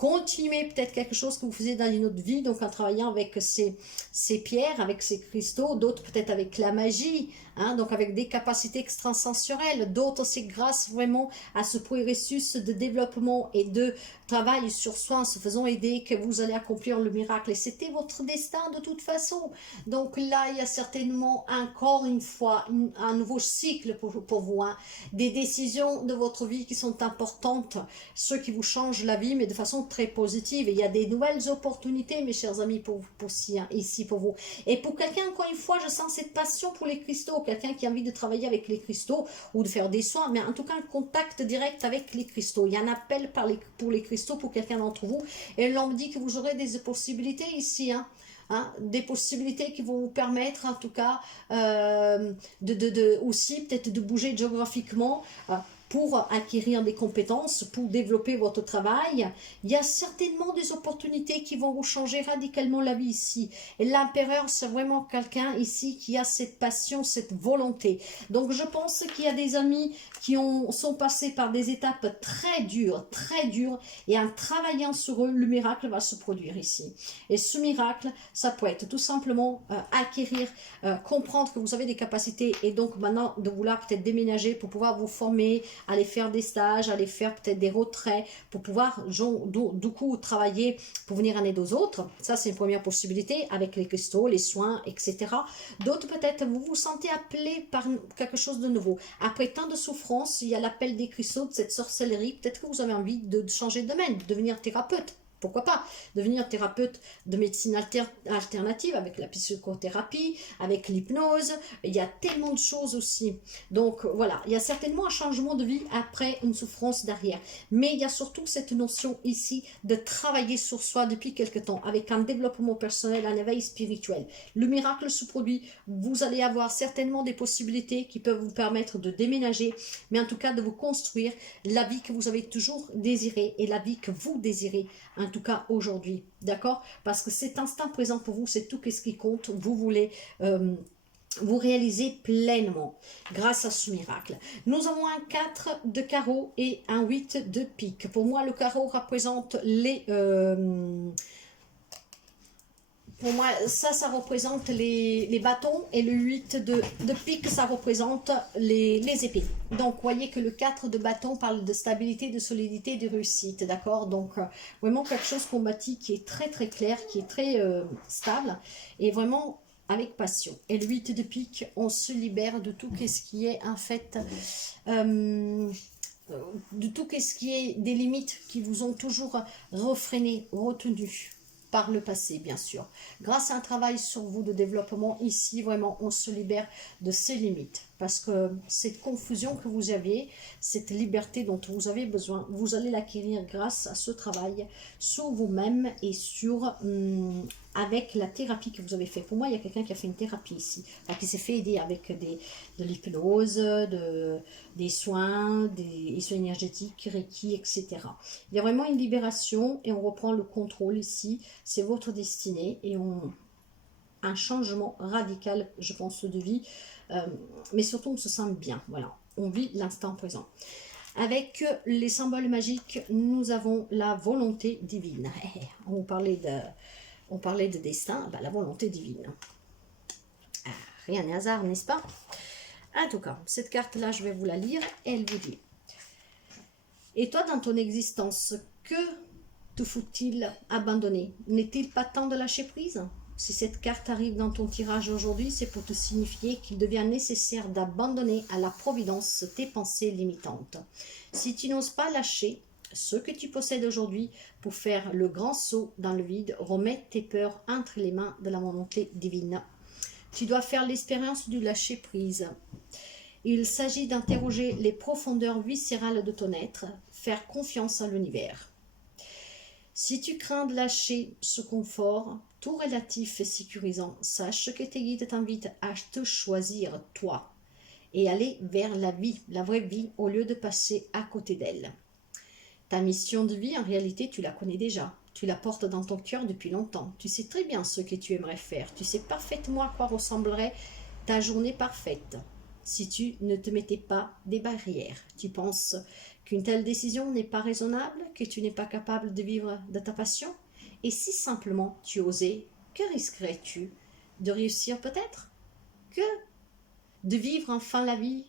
continuer peut-être quelque chose que vous faisiez dans une autre vie, donc en travaillant avec ces pierres, avec ces cristaux, d'autres peut-être avec la magie, hein, donc avec des capacités extrasensorielles, d'autres c'est grâce vraiment à ce processus de développement et de travail sur soi en se faisant aider que vous allez accomplir le miracle, et c'était votre destin de toute façon. Donc là, il y a certainement encore une fois un nouveau cycle pour vous, hein. Des décisions de votre vie qui sont importantes, ceux qui vous changent la vie, mais de façon très positive. Et il y a des nouvelles opportunités, mes chers amis, ici pour vous. Et pour quelqu'un, encore une fois, je sens cette passion pour les cristaux, quelqu'un qui a envie de travailler avec les cristaux ou de faire des soins, mais en tout cas un contact direct avec les cristaux. Il y a un appel pour les cristaux pour quelqu'un d'entre vous, et l'on me dit que vous aurez des possibilités ici, hein. Hein, des possibilités qui vont vous permettre en tout cas aussi peut-être de bouger géographiquement, pour acquérir des compétences, pour développer votre travail. Il y a certainement des opportunités qui vont vous changer radicalement la vie ici. Et l'empereur, c'est vraiment quelqu'un ici qui a cette passion, cette volonté. Donc je pense qu'il y a des amis qui sont passés par des étapes très dures, et en travaillant sur eux, le miracle va se produire ici. Et ce miracle, ça peut être tout simplement acquérir, comprendre que vous avez des capacités, et donc maintenant de vouloir peut-être déménager pour pouvoir vous former, aller faire des stages, aller faire peut-être des retraits pour pouvoir du coup travailler pour venir en aide aux autres. Ça, c'est une première possibilité avec les cristaux, les soins, etc. D'autres, peut-être, vous vous sentez appelé par quelque chose de nouveau. Après tant de souffrance, il y a l'appel des cristaux, de cette sorcellerie. Peut-être que vous avez envie de changer de domaine, de devenir thérapeute. Pourquoi pas devenir thérapeute de médecine alternative avec la psychothérapie, avec l'hypnose. Il y a tellement de choses aussi. Donc voilà, il y a certainement un changement de vie après une souffrance derrière. Mais il y a surtout cette notion ici de travailler sur soi depuis quelque temps avec un développement personnel, un éveil spirituel. Le miracle se produit. Vous allez avoir certainement des possibilités qui peuvent vous permettre de déménager, mais en tout cas de vous construire la vie que vous avez toujours désirée et la vie que vous désirez. En tout cas aujourd'hui, d'accord? Parce que cet instant présent pour vous, c'est tout ce qui compte. Vous voulez vous réaliser pleinement grâce à ce miracle. Nous avons un 4 de carreau et un 8 de pique. Pour moi, le carreau représente les... pour moi, ça représente les bâtons, et le 8 de pique, ça représente les épées. Donc, vous voyez que le 4 de bâton parle de stabilité, de solidité, de réussite, d'accord? Donc, vraiment quelque chose qu'on bâtit qui est très très clair, qui est très stable, et vraiment avec passion. Et le 8 de pique, on se libère de tout ce qui est en fait... de tout ce qui est des limites qui vous ont toujours refréné, retenu par le passé, bien sûr. Grâce à un travail sur vous de développement, ici, vraiment, on se libère de ces limites. Parce que cette confusion que vous aviez, cette liberté dont vous avez besoin, vous allez l'acquérir grâce à ce travail sur vous-même et sur... avec la thérapie que vous avez fait. Pour moi, il y a quelqu'un qui a fait une thérapie ici, enfin, qui s'est fait aider avec de l'hypnose, des soins énergétiques, Reiki, etc. Il y a vraiment une libération et on reprend le contrôle ici. C'est votre destinée et un changement radical, je pense, de vie. Mais surtout, on se sent bien. Voilà, on vit l'instant présent. Avec les symboles magiques, nous avons la volonté divine. On parlait de destin, la volonté divine. Rien n'est hasard, n'est-ce pas? En tout cas, cette carte-là, je vais vous la lire. Elle vous dit: et toi, dans ton existence, que te faut-il abandonner? N'est-il pas temps de lâcher prise? Si cette carte arrive dans ton tirage aujourd'hui, c'est pour te signifier qu'il devient nécessaire d'abandonner à la providence tes pensées limitantes. Si tu n'oses pas lâcher ce que tu possèdes aujourd'hui pour faire le grand saut dans le vide, remets tes peurs entre les mains de la volonté divine. Tu dois faire l'expérience du lâcher prise. Il s'agit d'interroger les profondeurs viscérales de ton être, faire confiance à l'univers. Si tu crains de lâcher ce confort, tout relatif et sécurisant, sache que tes guides t'invitent à te choisir toi et aller vers la vie, la vraie vie, au lieu de passer à côté d'elle. Ta mission de vie, en réalité, tu la connais déjà. Tu la portes dans ton cœur depuis longtemps. Tu sais très bien ce que tu aimerais faire. Tu sais parfaitement à quoi ressemblerait ta journée parfaite. si tu ne te mettais pas des barrières. Tu penses qu'une telle décision n'est pas raisonnable, que tu n'es pas capable de vivre de ta passion? Et si simplement tu osais, que risquerais-tu? De réussir peut-être? Que de vivre enfin la vie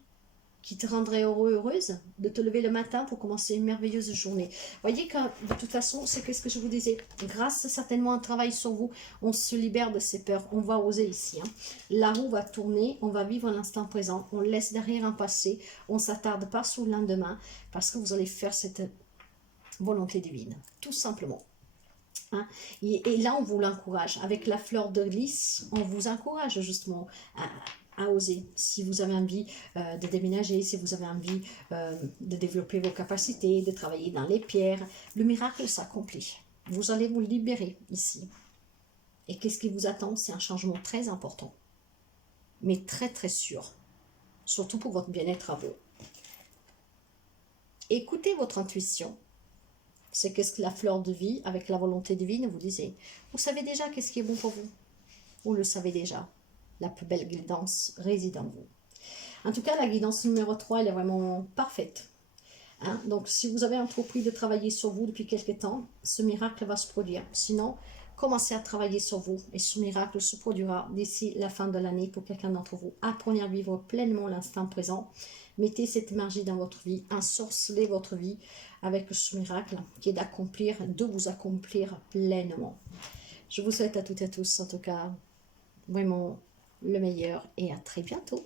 qui te rendrait heureux, heureuse, de te lever le matin pour commencer une merveilleuse journée. Voyez que de toute façon, c'est ce que je vous disais, grâce certainement à un travail sur vous, on se libère de ces peurs, on va oser ici. Hein. La roue va tourner, on va vivre l'instant présent, on laisse derrière un passé, on ne s'attarde pas sur le lendemain, parce que vous allez faire cette volonté divine, tout simplement. Hein. Et là, on vous l'encourage. Avec la fleur de lys, on vous encourage justement à oser. Si vous avez envie de déménager, si vous avez envie de développer vos capacités, de travailler dans les pierres, le miracle s'accomplit. Vous allez vous libérer ici. Et qu'est-ce qui vous attend? C'est un changement très important, mais très très sûr, surtout pour votre bien-être à vous. Écoutez votre intuition. C'est qu'est-ce que la fleur de vie, avec la volonté divine, vous disait. Vous savez déjà qu'est-ce qui est bon pour vous. Vous le savez déjà. La plus belle guidance réside en vous. En tout cas, la guidance numéro 3, elle est vraiment parfaite. Hein? Donc, si vous avez entrepris de travailler sur vous depuis quelque temps, ce miracle va se produire. Sinon, commencez à travailler sur vous et ce miracle se produira d'ici la fin de l'année pour quelqu'un d'entre vous. Apprenez à vivre pleinement l'instant présent. Mettez cette énergie dans votre vie, ensorcelez votre vie avec ce miracle qui est d'accomplir, de vous accomplir pleinement. Je vous souhaite à toutes et à tous, en tout cas, vraiment le meilleur et à très bientôt.